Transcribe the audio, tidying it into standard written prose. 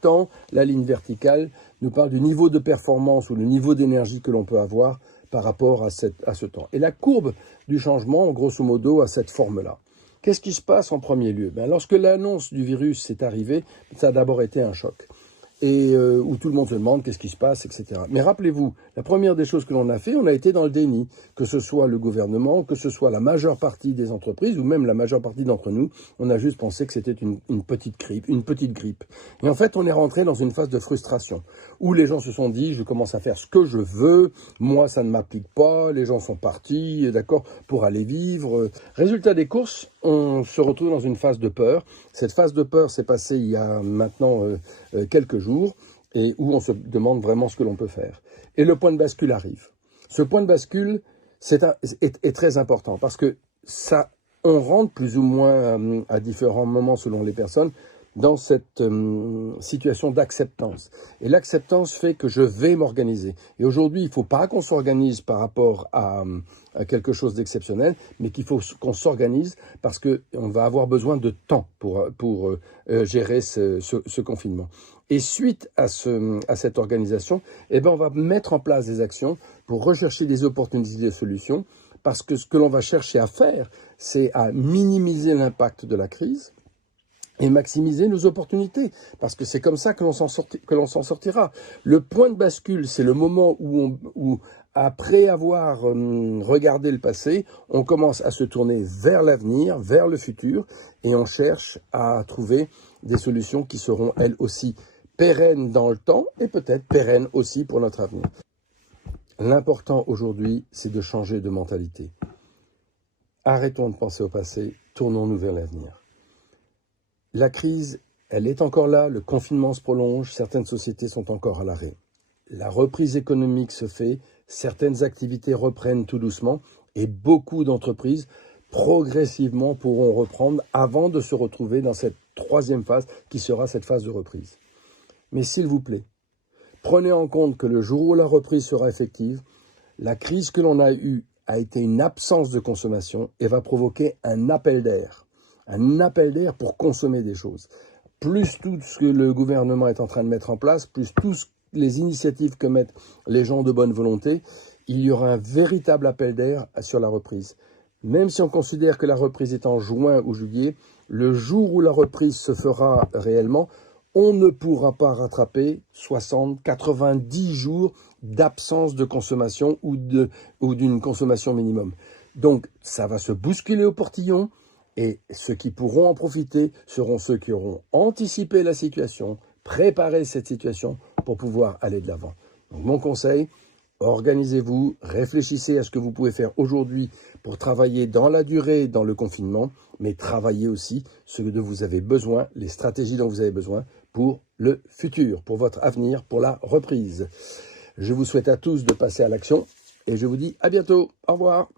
Tant la ligne verticale nous parle du niveau de performance ou le niveau d'énergie que l'on peut avoir par rapport à ce temps. Et la courbe du changement, grosso modo, a cette forme-là. Qu'est-ce qui se passe en premier lieu? Lorsque l'annonce du virus est arrivée, ça a d'abord été un choc. Et où tout le monde se demande qu'est-ce qui se passe, etc. Mais rappelez-vous, la première des choses que l'on a fait, on a été dans le déni, que ce soit le gouvernement, que ce soit la majeure partie des entreprises, ou même la majeure partie d'entre nous, on a juste pensé que c'était une petite grippe. Et en fait, on est rentré dans une phase de frustration, où les gens se sont dit, je commence à faire ce que je veux, moi ça ne m'applique pas, les gens sont partis, d'accord, pour aller vivre. Résultat des courses, on se retrouve dans une phase de peur. Cette phase de peur s'est passée il y a maintenant quelques jours, et où on se demande vraiment ce que l'on peut faire. Et le point de bascule arrive. Ce point de bascule est très important, parce que on rentre plus ou moins à différents moments selon les personnes, dans cette situation d'acceptance. Et l'acceptance fait que je vais m'organiser. Et aujourd'hui, il ne faut pas qu'on s'organise par rapport à quelque chose d'exceptionnel, mais qu'il faut qu'on s'organise parce qu'on va avoir besoin de temps pour gérer ce confinement. Et suite à cette organisation, on va mettre en place des actions pour rechercher des opportunités de solutions, parce que ce que l'on va chercher à faire, c'est à minimiser l'impact de la crise, et maximiser nos opportunités, parce que c'est comme ça que l'on s'en sortira. Le point de bascule, c'est le moment où après avoir regardé le passé, on commence à se tourner vers l'avenir, vers le futur, et on cherche à trouver des solutions qui seront elles aussi pérennes dans le temps, et peut-être pérennes aussi pour notre avenir. L'important aujourd'hui, c'est de changer de mentalité. Arrêtons de penser au passé, tournons-nous vers l'avenir. La crise, elle est encore là, le confinement se prolonge, certaines sociétés sont encore à l'arrêt. La reprise économique se fait, certaines activités reprennent tout doucement et beaucoup d'entreprises progressivement pourront reprendre avant de se retrouver dans cette troisième phase qui sera cette phase de reprise. Mais s'il vous plaît, prenez en compte que le jour où la reprise sera effective, la crise que l'on a eue a été une absence de consommation et va provoquer un appel d'air. Un appel d'air pour consommer des choses. Plus tout ce que le gouvernement est en train de mettre en place, plus toutes les initiatives que mettent les gens de bonne volonté, il y aura un véritable appel d'air sur la reprise. Même si on considère que la reprise est en juin ou juillet, le jour où la reprise se fera réellement, on ne pourra pas rattraper 60, 90 jours d'absence de consommation ou d'une consommation minimum. Donc, ça va se bousculer au portillon. Et ceux qui pourront en profiter seront ceux qui auront anticipé la situation, préparé cette situation pour pouvoir aller de l'avant. Donc mon conseil, organisez-vous, réfléchissez à ce que vous pouvez faire aujourd'hui pour travailler dans la durée, dans le confinement, mais travaillez aussi ce dont vous avez besoin, les stratégies dont vous avez besoin pour le futur, pour votre avenir, pour la reprise. Je vous souhaite à tous de passer à l'action et je vous dis à bientôt. Au revoir.